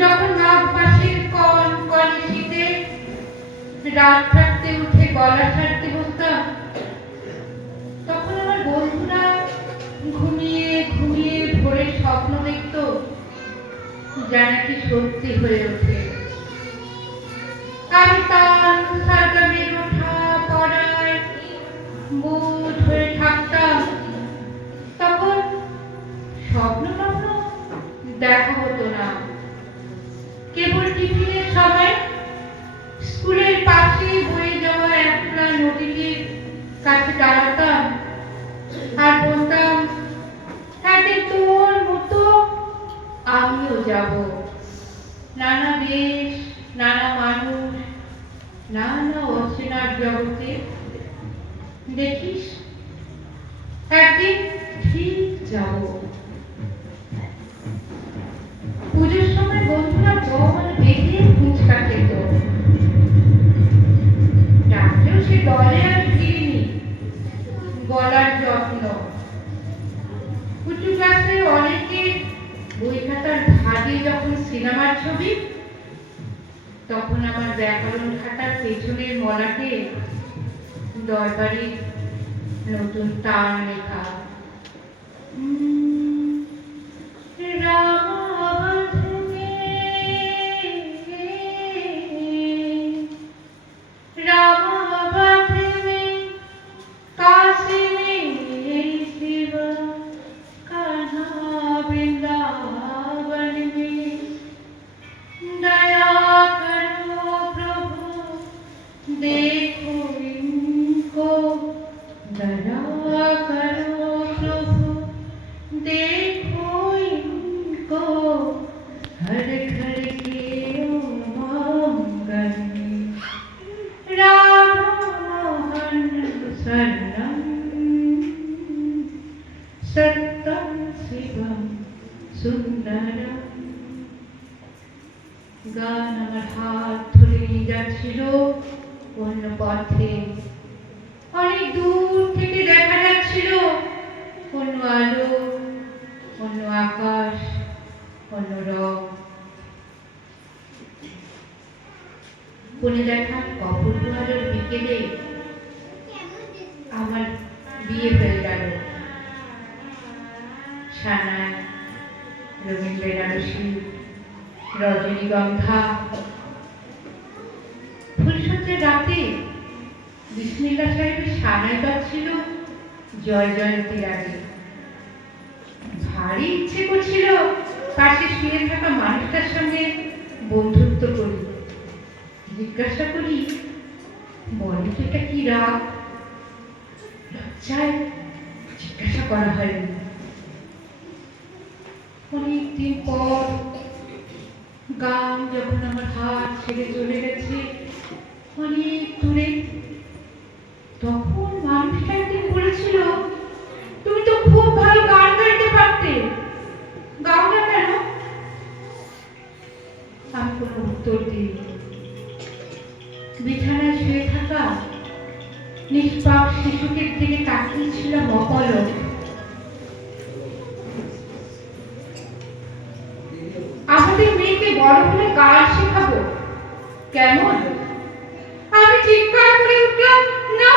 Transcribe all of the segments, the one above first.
যখন মাঘ মাসের কনকনে শীতে রাত থাকতে উঠে গলা ছাড়তে বসতাম, তখন আমার বন্ধুরা ঘুমিয়ে ঘুমিয়ে ভোরের স্বপ্ন দেখত যা নাকি সত্যি হয়ে ওঠে। আমি তার সারগামের ওঠা পড়ায় বুঝ হয়ে থাকতাম। তখন স্বপ্ন দেখা হতো না, কেবল টিফিনের সময় স্কুলের পাশে বয়ে যাওয়া একলা নদীটির কাছে দাঁড়াতাম আর বলতাম, একদিন তোর মতো আমিও যাব। নানা দেশ, নানা মানুষ, নানা অচেনার জগতে, দেখিস একদিন ঠিক যাব। পুজোর সময় বন্ধুরা বল বেঁধে ফুচকা খেত, ডাকলেও সে দলে আর ফিরিনি। গলার যত্ন, উঁচু ক্লাসে অনেকে বই খাতার ভাগে যখন সিনেমার ছবি, তখন আমার ব্যাকরণ খাতার পেছনের মলাটে দরবারে নতুন তার লেখা, সত্যম শিবম সুন্দরম। গান আমার হাত ধরে নিয়ে যাচ্ছিল অন্য পথে। অনেক দূর থেকে দেখা যাচ্ছিল অন্য আলো, অন্য আকাশ, অন্য রং। বলে দেখা অপূর্ব আলোর বিকেলে আমার বিয়ে হয়ে গেল। সানায় রঙিন বেনারসি, রজনীগন্ধা, ফুলসজ্জার রাতে বিসমিল্লাহ সাহেবের সানায় বাজছিল জয় জয়ন্তীর আগে। ভারী ইচ্ছে করছিল পাশে শুয়ে থাকা মানুষটার সঙ্গে বন্ধুত্ব করি, জিজ্ঞাসা করি, বলি তো এটা কি রাগ? লজ্জায় জিজ্ঞাসা করা হয়নি। অনেকদিন পর গান যখন আমার হাত ছেড়ে চলে গেছে অনেক দূরে, তখন মানুষটা একদিন বলেছিল, তুমি তো খুব ভালো গান গাইতে পারতে, গাও না কেন? আমি কোনো উত্তর দিই। বিছানায় শুয়ে থাকা নিষ্পাপ শিশুটির দিকে তাকিয়েছিলাম অপলক। আমাদের মেয়েকে বড় হলে গান শেখাবো, কেমন? আমি চিৎকার করে উঠলাম, না!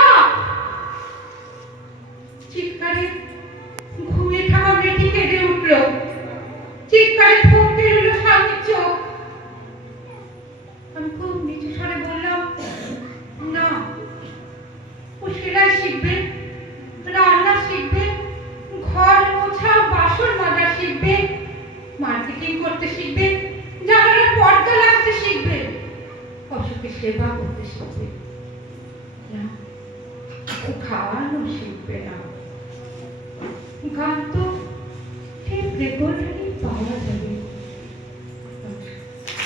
চিৎকারে ঘুমিয়ে থাকা মেয়েটি কেঁদে উঠল, চিৎকারে থমকে রইল স্বামীর চোখ। আমি খুব নিচু স্বরে বললাম, না, ও সেলাই শিখবে, রান্না শিখবে, ঘর মোছা, বাসন মাজা শিখবে, মার্কেটিং করতে শিখবে, জানালার পর্দা লাগতে শিখবে, অসুখের সেবা করতে শিখবে, না, ও খাওয়ানো শিখবে না। গান তো ঠিক রেকর্ডারই পাওয়া যাবে।